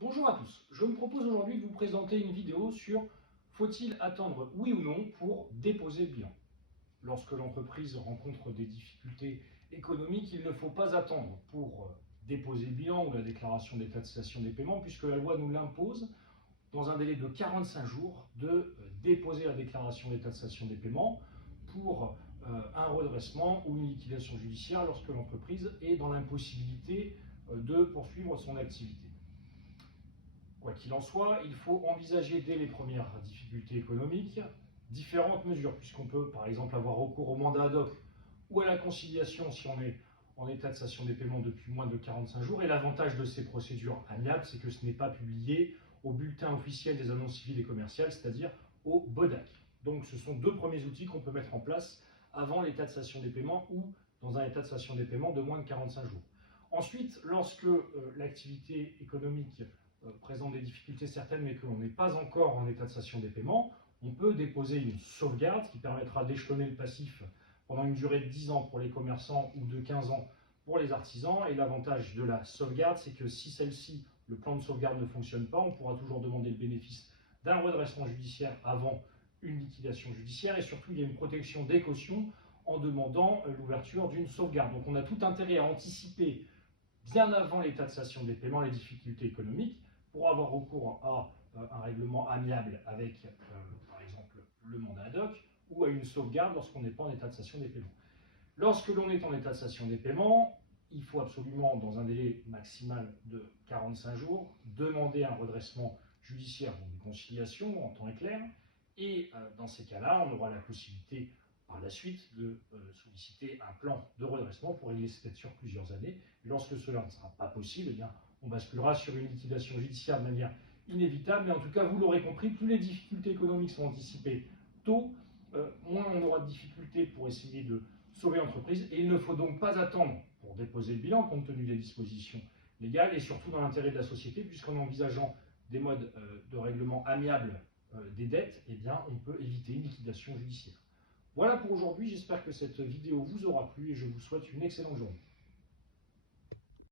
Bonjour à tous, je me propose aujourd'hui de vous présenter une vidéo sur faut-il attendre oui ou non pour déposer le bilan. Lorsque l'entreprise rencontre des difficultés économiques, il ne faut pas attendre pour déposer le bilan ou la déclaration d'état de cessation des paiements puisque la loi nous l'impose dans un délai de 45 jours de déposer la déclaration d'état de cessation des paiements pour un redressement ou une liquidation judiciaire lorsque l'entreprise est dans l'impossibilité de poursuivre son activité. Quoi qu'il en soit, il faut envisager dès les premières difficultés économiques différentes mesures, puisqu'on peut par exemple avoir recours au mandat ad hoc ou à la conciliation si on est en état de cessation des paiements depuis moins de 45 jours. Et l'avantage de ces procédures amiables, c'est que ce n'est pas publié au bulletin officiel des annonces civiles et commerciales, c'est-à-dire au BODAC. Donc ce sont deux premiers outils qu'on peut mettre en place avant l'état de cessation des paiements ou dans un état de cessation des paiements de moins de 45 jours. Ensuite, lorsque l'activité économique présente des difficultés certaines, mais que l'on n'est pas encore en état de cessation des paiements, on peut déposer une sauvegarde qui permettra d'échelonner le passif pendant une durée de 10 ans pour les commerçants ou de 15 ans pour les artisans. Et l'avantage de la sauvegarde, c'est que si celle-ci, le plan de sauvegarde ne fonctionne pas, on pourra toujours demander le bénéfice d'un redressement judiciaire avant une liquidation judiciaire. Et surtout, il y a une protection des cautions en demandant l'ouverture d'une sauvegarde. Donc on a tout intérêt à anticiper bien avant l'état de cessation des paiements les difficultés économiques pour avoir recours à un règlement amiable avec, par exemple, le mandat ad hoc ou à une sauvegarde lorsqu'on n'est pas en état de cessation des paiements. Lorsque l'on est en état de cessation des paiements, il faut absolument, dans un délai maximal de 45 jours, demander un redressement judiciaire ou une conciliation en temps et clair. Et dans ces cas-là, on aura la possibilité par la suite de solliciter un plan de redressement pour régler cette dette sur plusieurs années. Et lorsque cela ne sera pas possible, eh bien, on basculera sur une liquidation judiciaire de manière inévitable. Mais en tout cas, vous l'aurez compris, plus les difficultés économiques sont anticipées tôt, moins on aura de difficultés pour essayer de sauver l'entreprise. Et il ne faut donc pas attendre pour déposer le bilan compte tenu des dispositions légales et surtout dans l'intérêt de la société, puisqu'en envisageant des modes de règlement amiable des dettes, eh bien, on peut éviter une liquidation judiciaire. Voilà pour aujourd'hui, j'espère que cette vidéo vous aura plu et je vous souhaite une excellente journée.